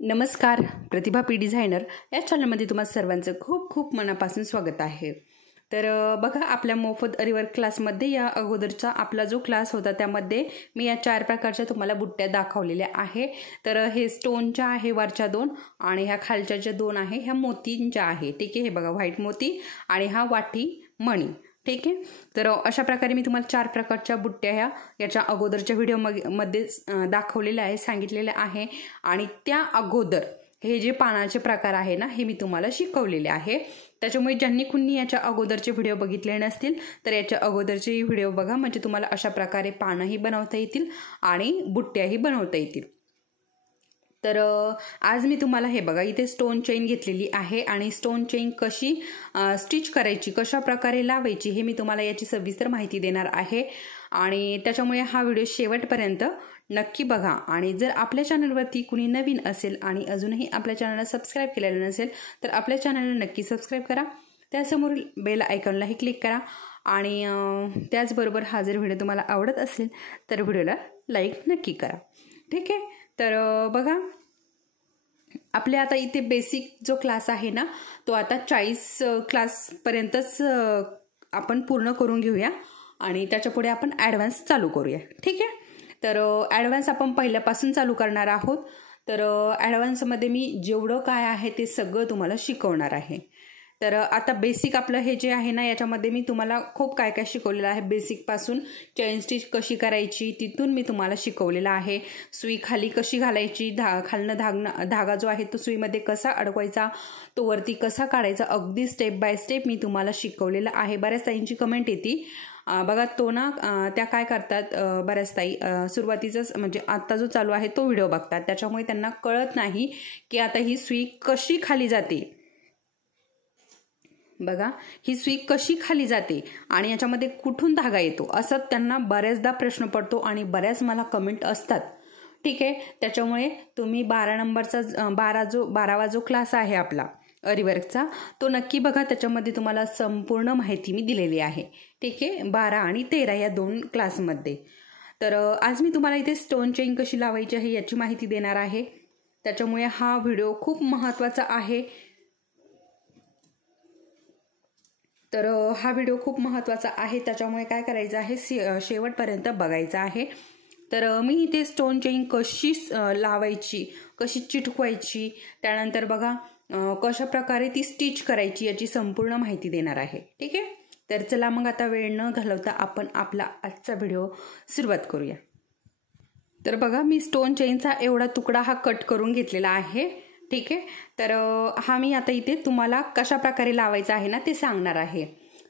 नमस्कार, प्रतिभा P designer या चॅनलमध्ये तुम्हा सर्वांचं खूप खूप मनापासून स्वागत आहे। तर बघा, आपल्या मोफत आरीवर्क क्लासमध्ये या अगोदरचा आपला जो क्लास होता त्यामध्ये मी या 4 प्रकारच्या तुम्हाला बुट्ट्या दाखवलेल्या आहे। तर हे स्टोनच्या आहे वरच्या 2 आणि ह्या खालच्या ज्या 2 आहे ह्या मोतींच्या आहे। ठीक आहे, हे बघा व्हाईट मोती आणि हा वाटी मणी। ठीक आहे, तर अशा प्रकारे मी तुम्हाला 4 प्रकारच्या बुट्ट्या याच्या अगोदरच्या व्हिडिओमध्ये दाखवलेल्या आहे, सांगितलेल्या आहे आणि त्या अगोदर हे जे पानाचे प्रकार आहे ना हे मी तुम्हाला शिकवलेले आहे। त्याच्यामुळे ज्यांनी कुणी याच्या अगोदरचे व्हिडिओ बघितले नसतील तर याच्या अगोदरचे व्हिडिओ बघा, म्हणजे तुम्हाला अशा प्रकारे पानंही बनवता येतील आणि बुट्ट्याही बनवता येतील। तर आज मी तुम्हाला हे बघा, इथे स्टोन चेन घेतलेली आहे आणि स्टोन चेन कशी स्टिच करायची, कशा प्रकारे लावायची हे मी तुम्हाला याची सविस्तर माहिती देणार आहे। आणि त्याच्यामुळे हा व्हिडिओ शेवटपर्यंत नक्की बघा। आणि जर आपल्या चॅनलवरती कुणी नवीन असेल आणि अजूनही आपल्या चॅनलला सबस्क्राईब केलेलं नसेल तर आपल्या चॅनलला नक्की सबस्क्राईब करा, त्यासमोरील बेल आयकॉनलाही क्लिक करा आणि त्याचबरोबर हा जर व्हिडिओ तुम्हाला आवडत असेल तर व्हिडिओला लाईक नक्की करा। ठीक आहे, तर बघा, आपल्या आता इथे बेसिक जो क्लास आहे ना तो आता 40 क्लासपर्यंतच आपण पूर्ण करून घेऊया आणि त्याच्या पुढे आपण ॲडव्हान्स चालू करूया। ठीक आहे, तर ॲडव्हान्स आपण पहिल्यापासून चालू करणार आहोत। तर ॲडव्हान्समध्ये मी जेवढं काय आहे ते सगळं तुम्हाला शिकवणार आहे। तर आता बेसिक आपलं हे जे आहे ना याच्यामध्ये मी तुम्हाला खूप काय काय शिकवलेलं आहे। बेसिकपासून चेन स्टिच कशी करायची तिथून मी तुम्हाला शिकवलेलं आहे। सुई खाली कशी घालायची, खालनं धागा जो आहे तो सुईमध्ये कसा अडकवायचा, तो वरती कसा काढायचा, अगदी स्टेप बाय स्टेप मी तुम्हाला शिकवलेलं आहे। बऱ्याच ताईंची कमेंट येते बघा, तो ना त्या काय करतात, बऱ्याच ताई सुरुवातीचाच म्हणजे आत्ता जो चालू आहे तो व्हिडिओ बघतात, त्याच्यामुळे त्यांना कळत नाही की आता ही सुई कशी खाली जाते। बघा, ही सुई कशी खाली जाते आणि याच्यामध्ये कुठून धागा येतो असं त्यांना बऱ्याचदा प्रश्न पडतो आणि बऱ्याच मला कमेंट असतात। ठीक आहे, त्याच्यामुळे तुम्ही 12 नंबरचा 12वा जो क्लास आहे आपला आरीवर्कचा तो नक्की बघा, त्याच्यामध्ये तुम्हाला संपूर्ण माहिती मी दिलेली आहे। ठीक आहे, 12 आणि 13 या 2 क्लासमध्ये। तर आज मी तुम्हाला इथे स्टोन चेन कशी लावायची आहे याची माहिती देणार आहे, त्याच्यामुळे हा व्हिडिओ खूप महत्त्वाचा आहे। तर हा व्हिडिओ खूप महत्त्वाचा आहे, त्याच्यामुळे काय करायचं आहे, शेवटपर्यंत बघायचं आहे। तर मी इथे स्टोन चेन कशी लावायची, कशी चिटकवायची, त्यानंतर बघा कशा प्रकारे ती स्टिच करायची याची संपूर्ण माहिती देणार आहे। ठीक आहे, तर चला मग आता वेळ न घालवता आपण आपला आजचा व्हिडिओ सुरुवात करूया। तर बघा, मी स्टोन चेनचा एवढा तुकडा हा कट करून घेतलेला आहे। ठीक आहे, तर हा मी आता इथे तुम्हाला कशा प्रकारे लावायचा आहे ना ते सांगणार आहे।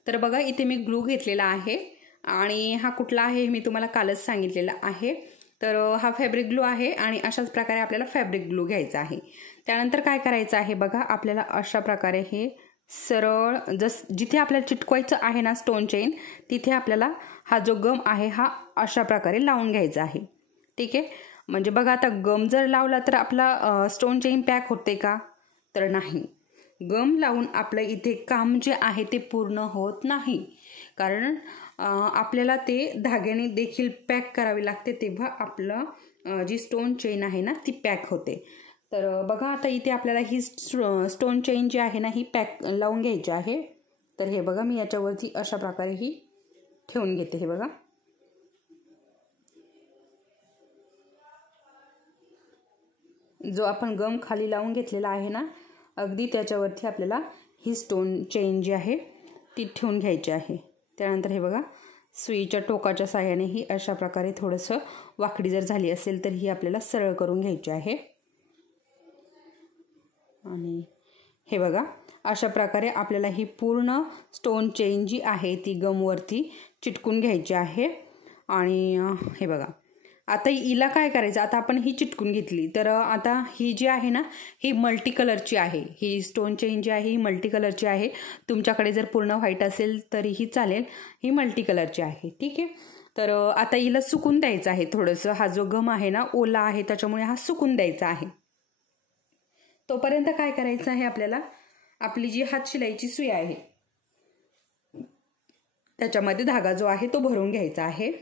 तर बघा, इथे मी ग्लू घेतलेला आहे आणि हा कुठला आहे हे मी तुम्हाला कालच सांगितलेला आहे। तर हा फॅब्रिक ग्लू आहे आणि अशाच प्रकारे आपल्याला फॅब्रिक ग्लू घ्यायचा आहे। त्यानंतर काय करायचं आहे बघा, आपल्याला अशा प्रकारे हे सरळ जिथे आपल्याला चिटकवायचं आहे ना स्टोन चेन तिथे आपल्याला हा जो गम आहे हा अशा प्रकारे लावून घ्यायचा आहे। ठीक आहे, म्हणजे बघा, आता गम जर लावला तर आपला स्टोन चेन पॅक होते का, तर नाही। गम लावून आपलं इथे काम जे आहे ते पूर्ण होत नाही, कारण आपल्याला ते धाग्याने देखील पॅक करावे लागते, तेव्हा आपलं जी स्टोन चेन आहे ना ती पॅक होते। तर बघा, आता इथे आपल्याला ही स्टोन चेन जी आहे ना ही पॅक लावून घ्यायची आहे। तर हे बघा, मी याच्यावरती अशा प्रकारे ही ठेवून घेते। हे बघा, जो आपण गम खाली लावून घेतलेला आहे ना अगदी त्याच्यावरती आपल्याला ही स्टोन चेन जी आहे ती ठेवून घ्यायची आहे। त्यानंतर हे बघा, सुईच्या टोकाच्या साहाय्याने ही अशा प्रकारे थोडंसं वाकडी जर झाली असेल तर ही आपल्याला सरळ करून घ्यायची आहे। आणि हे बघा, अशा प्रकारे आपल्याला ही पूर्ण स्टोन चेन जी आहे ती गमवरती चिटकून घ्यायची आहे। आणि हे बघा, आता हिला काय करायचं, आता आपण ही चिटकून घेतली तर आता ही जी आहे ना ही मल्टी कलरची आहे। ही स्टोन चेन जी आहे ही मल्टी कलरची आहे, तुमच्याकडे जर पूर्ण व्हाईट असेल तरीही चालेल, ही मल्टी कलरची आहे। ठीक आहे, तर आता हिला सुकून द्यायचं आहे थोडंसं, हा जो गम आहे ना ओला आहे त्याच्यामुळे हा सुकून द्यायचा आहे। तोपर्यंत काय करायचं आहे, आपल्याला आपली जी हात शिलाईची सुई आहे त्याच्यामध्ये धागा जो आहे तो भरून घ्यायचा आहे।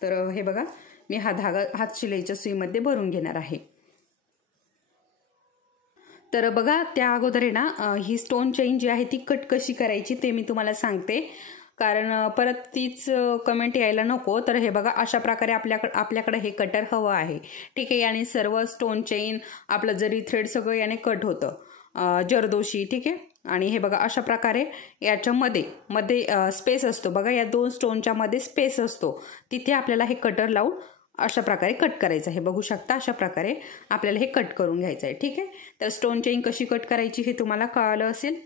तर हे बघा, मी हा धागा हात शिलाईच्या सुईमध्ये भरून घेणार आहे। तर बघा त्या अगोदर आहे ना ही स्टोन चेन जी आहे ती कट कशी करायची ते मी तुम्हाला सांगते, कारण परत तीच कमेंट यायला नको. तर हे बघा अशा प्रकारे आपल्याकडे हे कटर हवं आहे. ठीक आहे, याने सर्व स्टोन चेन आपलं जरी थ्रेड सगळं याने कट होतं जरदोशी. ठीक आहे, आणि हे बघा अशा प्रकारे याच्यामध्ये स्पेस असतो बघा, या 2 स्टोनच्या मध्ये स्पेस असतो, तिथे आपल्याला हे कटर लावून अशा प्रकारे कट करायचं आहे. बघू शकता अशा प्रकारे आपल्याला हे कट करून घ्यायचं आहे. ठीक आहे, तर स्टोन चेन कशी कट करायची हे तुम्हाला कळालं असेल.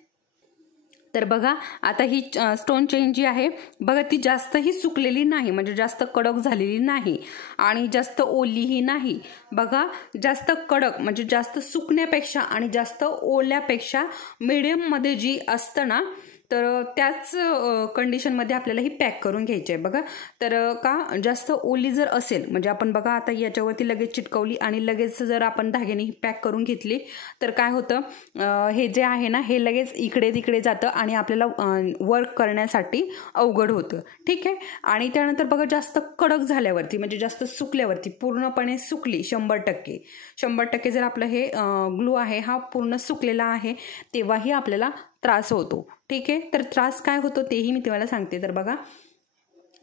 तर बघा आता ही स्टोन चेन जी आहे बघा, ती जास्तही सुकलेली नाही, म्हणजे जास्त कडक झालेली नाही आणि जास्त ओलीही नाही. बघा जास्त कडक म्हणजे जास्त सुकण्यापेक्षा आणि जास्त ओल्यापेक्षा मीडियममध्ये जी असतं ना, तर त्याच कंडिशनमध्ये आपल्याला ही पॅक करून घ्यायची आहे. बघा तर का जास्त ओली जर असेल म्हणजे आपण बघा आता याच्यावरती लगेच चिटकवली आणि लगेच जर आपण धाग्याने ही पॅक करून घेतली तर काय होतं, हे जे आहे ना हे लगेच इकडे तिकडे जातं आणि आपल्याला वर्क करण्यासाठी अवघड होतं. ठीक आहे, आणि त्यानंतर बघा जास्त कडक झाल्यावरती म्हणजे जास्त सुकल्यावरती पूर्णपणे सुकली 100% जर आपलं हे ग्लू आहे हा पूर्ण सुकलेला आहे तेव्हाही आपल्याला त्रास होतो. ठीक आहे, तर त्रास काय होतो तेही मी तुम्हाला सांगते. तर बघा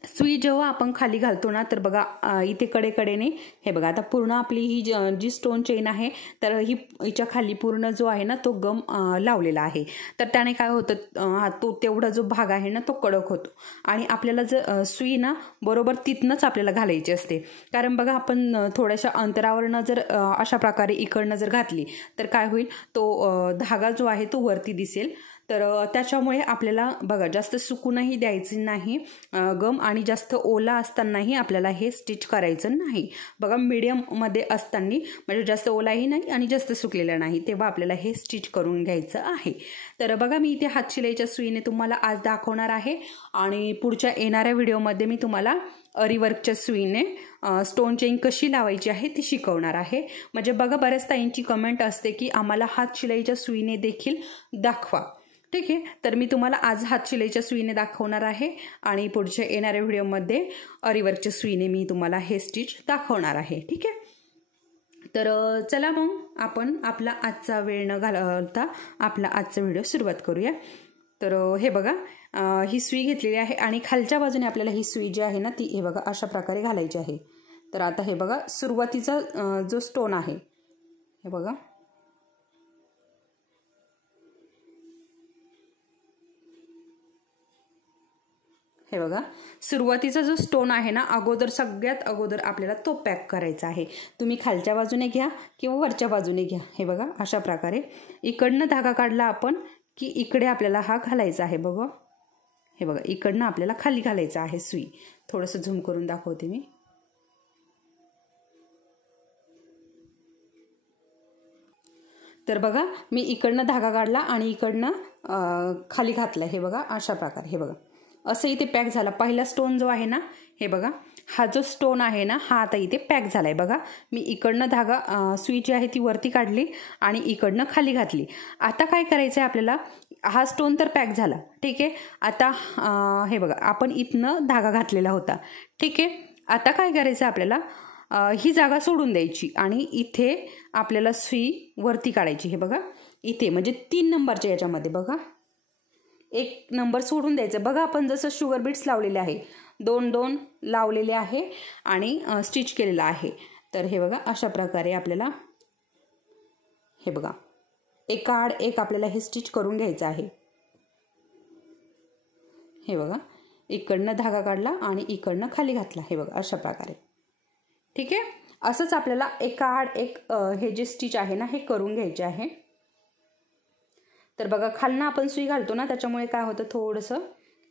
सुई जेव्हा आपण खाली घालतो ना तर बघा इथे कडेकडेने हे बघा आता पूर्ण आपली ही जी स्टोन चेन आहे तर हिच्या खाली पूर्ण जो आहे ना तो गम लावलेला आहे. तर त्याने काय होतं, तो तेवढा जो भाग आहे ना तो कडक होतो आणि आपल्याला जर सुई ना बरोबर तिथनंच आपल्याला घालायची असते. कारण बघा आपण थोड्याशा अंतरावरनं जर अशा प्रकारे इकडनं जर घातली तर काय होईल, तो धागा जो आहे तो वरती दिसेल. तर त्याच्यामुळे आपल्याला बघा जास्त सुकूनही द्यायचं नाही गम आणि जास्त ओला असतानाही आपल्याला हे स्टिच करायचं नाही. बघा मीडियममध्ये असताना म्हणजे जास्त ओलाही नाही आणि जास्त सुकलेला नाही तेव्हा आपल्याला हे स्टिच करून घ्यायचं आहे. तर बघा मी इथे हातशिलाईच्या सुईने तुम्हाला आज दाखवणार आहे आणि पुढच्या येणाऱ्या व्हिडिओमध्ये मी तुम्हाला अरीवर्कच्या सुईने स्टोन चेन कशी लावायची आहे ती शिकवणार आहे. म्हणजे बघा बऱ्याच ताईंची कमेंट असते की आम्हाला हातशिलाईच्या सुईने देखील दाखवा. ठीक आहे, तर मी तुम्हाला आज हातशिलाईच्या सुईने दाखवणार आहे आणि पुढच्या येणाऱ्या व्हिडिओमध्ये अरीवर्कच्या सुईने मी तुम्हाला हे स्टिच दाखवणार आहे. ठीक आहे, तर चला मग आपण आपला आजचा वेळ न घालवता आपला आजचा व्हिडिओ सुरुवात करूया. तर हे बघा ही सुई घेतलेली आहे आणि खालच्या बाजूने आपल्याला ही सुई जी आहे ना ती हे बघा अशा प्रकारे घालायची आहे. तर आता हे बघा सुरुवातीचा जो स्टोन आहे हे बघा, हे बघा सुरुवातीचा जो स्टोन आहे ना सगळ्यात अगोदर आपल्याला तो पॅक करायचा आहे. तुम्ही खालच्या बाजूने घ्या किंवा वरच्या बाजूने घ्या. हे बघा अशा प्रकारे इकडनं धागा काढला आपण की इकडे आपल्याला हा घालायचा आहे. बघा हे बघा इकडनं आपल्याला खाली घालायचा आहे सुई. थोडंसं झूम करून दाखवते मी. तर बघा मी इकडनं धागा काढला आणि इकडनं खाली घातला. हे बघा अशा प्रकारे हे बघा असं इथे पॅक झाला. पहिला स्टोन जो आहे ना हे बघा हा जो स्टोन आहे ना हा आता इथे पॅक झालाय. बघा मी इकडनं धागा सुई जी आहे ती वरती काढली आणि इकडनं खाली घातली. आता काय करायचं आहे आपल्याला, हा स्टोन तर पॅक झाला. ठीक आहे, आता हे बघा आपण इथनं धागा घातलेला होता. ठीक आहे, आता काय करायचं आपल्याला, ही जागा सोडून द्यायची आणि इथे आपल्याला सुई वरती काढायची. हे बघा इथे म्हणजे 3 नंबरच्या याच्यामध्ये बघा 1 नंबर सोडून द्यायचं. बघा आपण जसं शुगर बीट्स लावलेले आहे 2-2 लावलेले आहे आणि स्टिच केलेलं आहे. तर हे बघा अशा प्रकारे आपल्याला हे बघा एकाआड एक आपल्याला हे स्टिच करून घ्यायचं आहे. हे बघा इकडनं धागा काढला आणि इकडनं खाली घातला. हे बघा अशा प्रकारे. ठीक आहे, असंच आपल्याला एकाआड एक हे जे स्टिच आहे ना हे करून घ्यायचे आहे. तर बघा खालनं आपण सुई घालतो ना त्याच्यामुळे काय होतं थोडंसं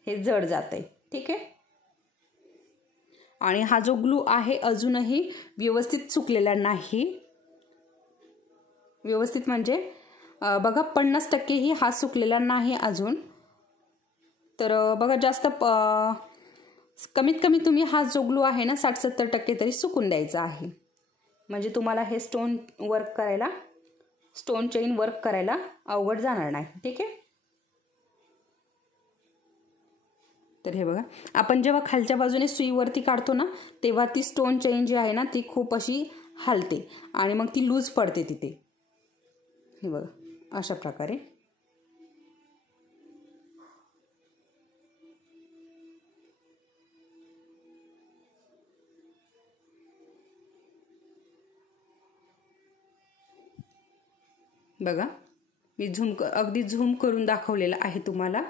हे जड जातंय. ठीक आहे, आणि हा जो ग्लू आहे अजूनही व्यवस्थित सुकलेला नाही. व्यवस्थित म्हणजे बघा 50% ही हा सुकलेला नाही अजून. तर बघा जास्त कमीत कमी तुम्ही हा जो ग्लू आहे ना 60-70% तरी सुकून द्यायचा आहे. म्हणजे तुम्हाला हे स्टोन चेन वर्क करायला अवघड जाणार नाही. ठीक आहे, तर हे बघा आपण जेव्हा खालच्या बाजूने सुई वरती काढतो ना तेव्हा ती स्टोन चेन जी आहे ना ती खूप अशी हलते आणि मग ती लूज पडते तिथे. हे बघा अशा प्रकारे बघा मी अगदी झूम करून दाखवलेलं आहे तुम्हाला,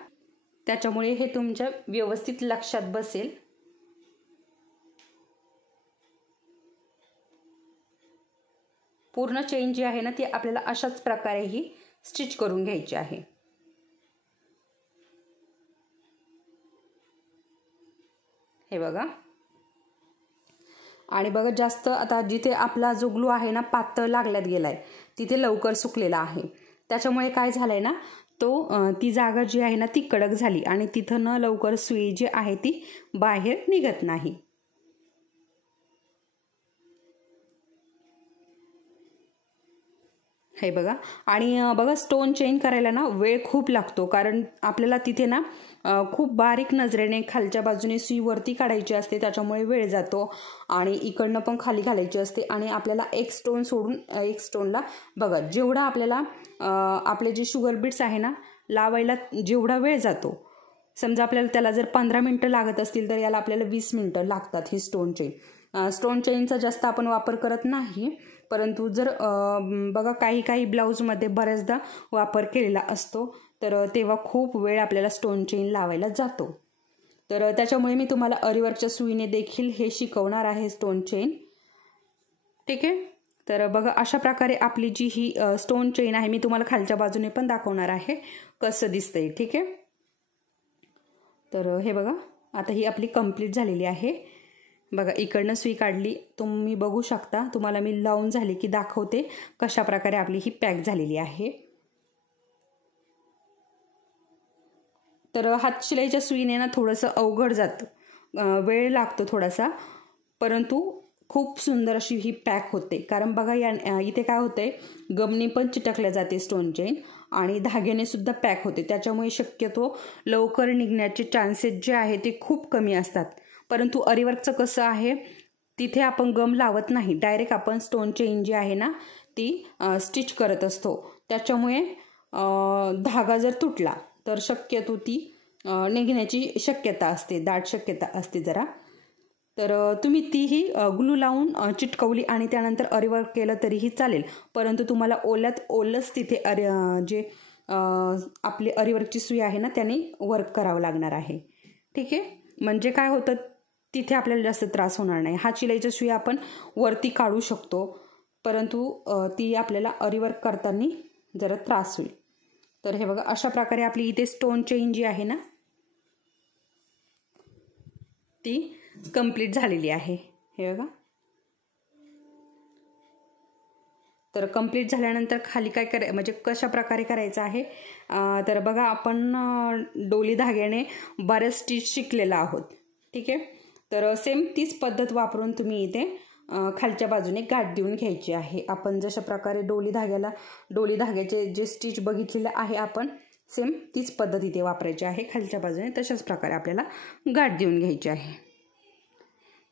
त्याच्यामुळे हे तुमच्या व्यवस्थित लक्षात बसेल. पूर्ण चेन जी आहे ना ती आपल्याला अशाच प्रकारे ही स्टिच करून घ्यायची आहे. हे बघा. आणि बघा जास्त आता जिथे आपला जो ग्लू आहे ना पातळ लागल्यात गेलाय तिथे लवकर सुकलेला आहे, त्याच्यामुळे काय झालंय ना ती जागा जी आहे ना ती कडक झाली आणि तिथं न लवकर सुई जी आहे ती बाहेर निघत नाही. हे बघा. आणि बघा स्टोन चेन करायला ना वेळ खूप लागतो, कारण आपल्याला तिथे ना खूप बारीक नजरेने खालच्या बाजूने सुई वरती काढायची असते, त्याच्यामुळे वेळ जातो. आणि इकडनं पण खाली घालायची असते आणि आपल्याला एक स्टोन सोडून एक स्टोनला बघा जेवढा आपल्याला आपले जे शुगर बीट्स आहे ना लावायला जेवढा वेळ जातो, समजा आपल्याला त्याला जर 15 मिनटं लागत असतील तर याला आपल्याला 20 मिनटं लागतात ही स्टोन चेन. स्टोन चेनचा जास्त आपण वापर करत नाही, परंतु जर बघा काही ब्लाऊजमध्ये बऱ्याचदा वापर केलेला असतो तर तेव्हा खूप वेळ आपल्याला स्टोन चेन लावायला जातो. तर त्याच्यामुळे मी तुम्हाला अरीवर्कच्या सुईने देखील हे शिकवणार आहे स्टोन चेन. ठीक आहे. तर बघा अशा प्रकारे आपली जी ही स्टोन चेन आहे, मी तुम्हाला खालच्या बाजूने पण दाखवणार आहे कसं दिसतंय. ठीक आहे. तर हे बघा आता ही आपली कंप्लीट झालेली आहे. बघा इकडनं सुई काढली, तुम्ही बघू शकता, तुम्हाला मी लावून झाली की दाखवते कशा प्रकारे आपली ही पॅक झालेली आहे. तर हात शिलाईच्या सुईने ना थोडंसं अवघड जातं, वेळ लागतो थोडासा, परंतु खूप सुंदर अशी ही पॅक होते. कारण बघा इथे काय होतंय, गमनी पण चिटकल्या जाते स्टोन चेन आणि धाग्याने सुद्धा पॅक होते, त्याच्यामुळे शक्यतो लवकर निघण्याचे चान्सेस जे आहे ते खूप कमी असतात. परंतु अरीवर्कचं कसं आहे, तिथे आपण गम लावत नाही, डायरेक्ट आपण स्टोन चेन जी आहे ना ती स्टिच करत असतो, त्याच्यामुळे धागा जर तुटला तर शक्यतो ती निघण्याची शक्यता असते, दाट शक्यता असते जरा. तर तुम्ही तीही ग्लू लावून चिटकवली आणि त्यानंतर अरीवर्क केलं तरीही चालेल, परंतु तुम्हाला ओल्यात ओलच तिथे जे आपली अरीवर्कची सुई आहे ना त्याने वर्क करावं लागणार आहे. ठीक आहे. म्हणजे काय होतं, तिथे आपल्याला जास्त त्रास होणार नाही. हात शिलाईची सुई आपण वरती काढू शकतो, परंतु ती आपल्याला अरीवर्क करताना जरा त्रास होईल. तर हे बघा अशा प्रकारे आपली इथे स्टोन चेन जी आहे ना ती कंप्लीट झालेली आहे. हे बघा. तर कंप्लीट झाल्यानंतर खाली काय म्हणजे कशा प्रकारे करायचं आहे, तर बघा आपण डोली धाग्याने बरेच स्टिच शिकलेला आहोत. ठीक आहे. तर सेम तीच पद्धत वापरून तुम्ही इथे खालच्या बाजूने गाठ देऊन घ्यायची आहे. आपण जशा प्रकारे डोली धाग्याचे जे स्टिच बघितलेलं आहे आपण, सेम तीच पद्धत इथे वापरायची आहे खालच्या बाजूने, तशाच प्रकारे आपल्याला गाठ देऊन घ्यायची आहे.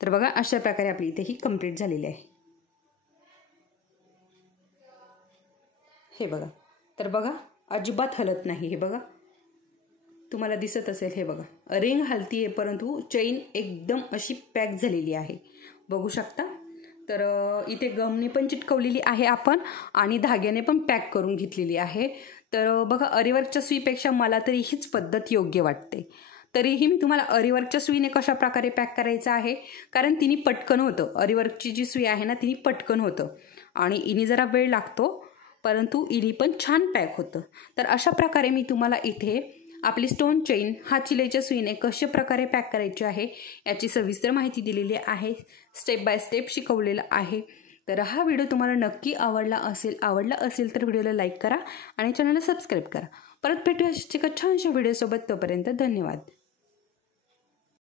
तर बघा अशा प्रकारे आपली इथे ही कंप्लीट झालेली आहे. हे बघा. तर बघा अजिबात हलत नाही. हे बघा तुम्हाला दिसत असेल, हे बघा रिंग हलतीये परंतु चेन एकदम अशी पॅक झालेली आहे, बघू शकता. तर इथे गमनी पण चिटकवलेली आहे आपण आणि धाग्याने पण पॅक करून घेतलेली आहे. तर बघा अरीवर्कच्या सुईपेक्षा मला तरी हीच पद्धत योग्य वाटते. तरीही मी तुम्हाला अरीवर्कच्या सुईने कशा प्रकारे पॅक करायचं आहे, कारण तिने पटकन होतं, अरीवर्कची जी सुई आहे ना तिने पटकन होतं आणि इनी जरा वेळ लागतो, परंतु इनी पण छान पॅक होतं. तर अशा प्रकारे मी तुम्हाला इथे आपली स्टोन चेन हात शिलाईच्या सुईने कशा प्रकारे पॅक करायची आहे याची सविस्तर माहिती दिलेली आहे, स्टेप बाय स्टेप शिकवलेलं आहे. तर हा व्हिडिओ तुम्हाला नक्की आवडला असेल तर व्हिडिओला लाईक करा आणि चॅनलला सबस्क्राईब करा. परत भेटूया अशाच एका छानशा व्हिडिओसोबत. तोपर्यंत धन्यवाद.